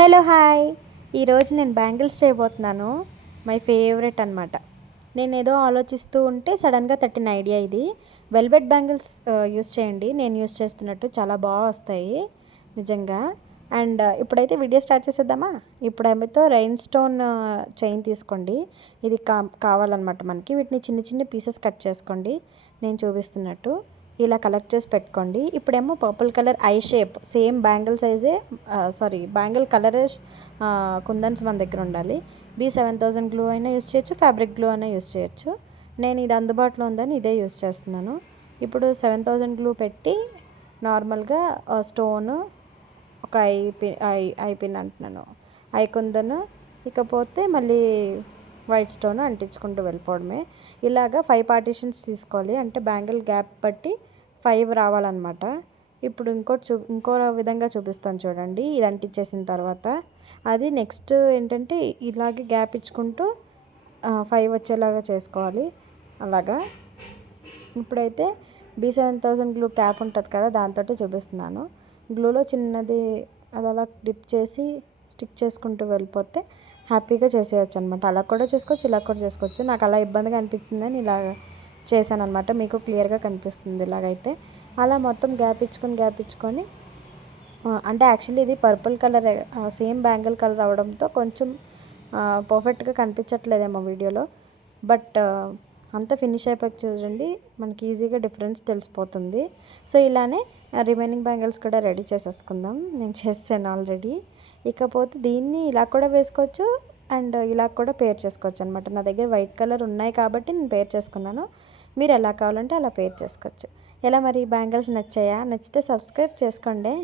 Hello hi. ఈరోజు నేను bangles చేయబోతున్నాను. మై ఫేవరెట్ అనమాట. నేను ఏదో ఆలోచిస్తూ ఉంటే సడన్గా తట్టిన ఐడియా ఇది. వెల్వెట్ బ్యాంగిల్స్ యూస్ చేయండి. నేను యూస్ చేస్తున్నట్టు చాలా బాగా వస్తాయి నిజంగా. అండ్ ఇప్పుడైతే వీడియో స్టార్ట్ చేసేద్దామా. ఇప్పుడు ఏమైతే రైన్ స్టోన్ చైన్ తీసుకోండి. ఇది కావాలన్నమాట మనకి. వీటిని చిన్న చిన్న పీసెస్ కట్ చేసుకోండి నేను చూపిస్తున్నట్టు. ఇలా కలెక్ట్ చేసి పెట్టుకోండి. ఇప్పుడేమో purple colour eye shape same bangle సైజే బ్యాంగిల్ కలరే కుందన్స్ మన దగ్గర ఉండాలి. B7000 గ్లూ అయినా యూస్ చేయొచ్చు, ఫ్యాబ్రిక్ గ్లూ అయినా యూస్ చేయొచ్చు. నేను ఇది అందుబాటులో ఉందని ఇదే యూస్ చేస్తున్నాను. ఇప్పుడు 7000 గ్లూ పెట్టి నార్మల్గా స్టోను ఒక ఐ పిన్ అంటున్నాను, ఐ కుందను, ఇకపోతే మళ్ళీ వైట్ స్టోన్ అంటించుకుంటూ వెళ్ళిపోవడమే. ఇలాగా 5 పార్టీషన్స్ తీసుకోవాలి. అంటే బ్యాంగిల్ గ్యాప్ బట్టి 5 రావాలన్నమాట. ఇప్పుడు ఇంకో విధంగా చూపిస్తాను చూడండి. ఇది అంటించేసిన తర్వాత అది నెక్స్ట్ ఏంటంటే ఇలాగే గ్యాప్ ఇచ్చుకుంటూ 5 వచ్చేలాగా చేసుకోవాలి. అలాగా ఇప్పుడైతే B7000 గ్లూ క్యాప్ ఉంటుంది కదా, దాంతో చూపిస్తున్నాను. గ్లూలో చిన్నది అది అలా డిప్ చేసి స్టిక్ చేసుకుంటూ వెళ్ళిపోతే హ్యాపీగా చేసేయచ్చు అనమాట. అలా కూడా చేసుకోవచ్చు, ఇలా కూడా చేసుకోవచ్చు. నాకు అలా ఇబ్బందిగా అనిపించిందని ఇలా చేశాను అనమాట. మీకు క్లియర్గా కనిపిస్తుంది ఇలాగైతే. అలా మొత్తం గ్యాప్ ఇచ్చుకొని అంటే యాక్చువల్లీ ఇది purple colour same bangle colour అవడంతో కొంచెం పర్ఫెక్ట్గా కనిపించట్లేదేమో వీడియోలో. బట్ అంతా ఫినిష్ అయిపోయి చూడండి, మనకి ఈజీగా డిఫరెన్స్ తెలిసిపోతుంది. సో ఇలానే రిమైనింగ్ బ్యాంగిల్స్ కూడా రెడీ చేసేసుకుందాం. నేను చేసాను ఆల్రెడీ. ఇకపోతే దీన్ని ఇలా కూడా వేసుకోవచ్చు అండ్ ఇలా కూడా పేర్ చేసుకోవచ్చు అనమాట. నా దగ్గర వైట్ కలర్ ఉన్నాయి కాబట్టి నేను పేర్ చేసుకున్నాను. మీరు ఎలా కావాలంటే అలా పేర్ చేసుకోవచ్చు. ఎలా మరి బ్యాంగిల్స్ నచ్చాయా? నచ్చితే సబ్స్క్రైబ్ చేసుకోండి.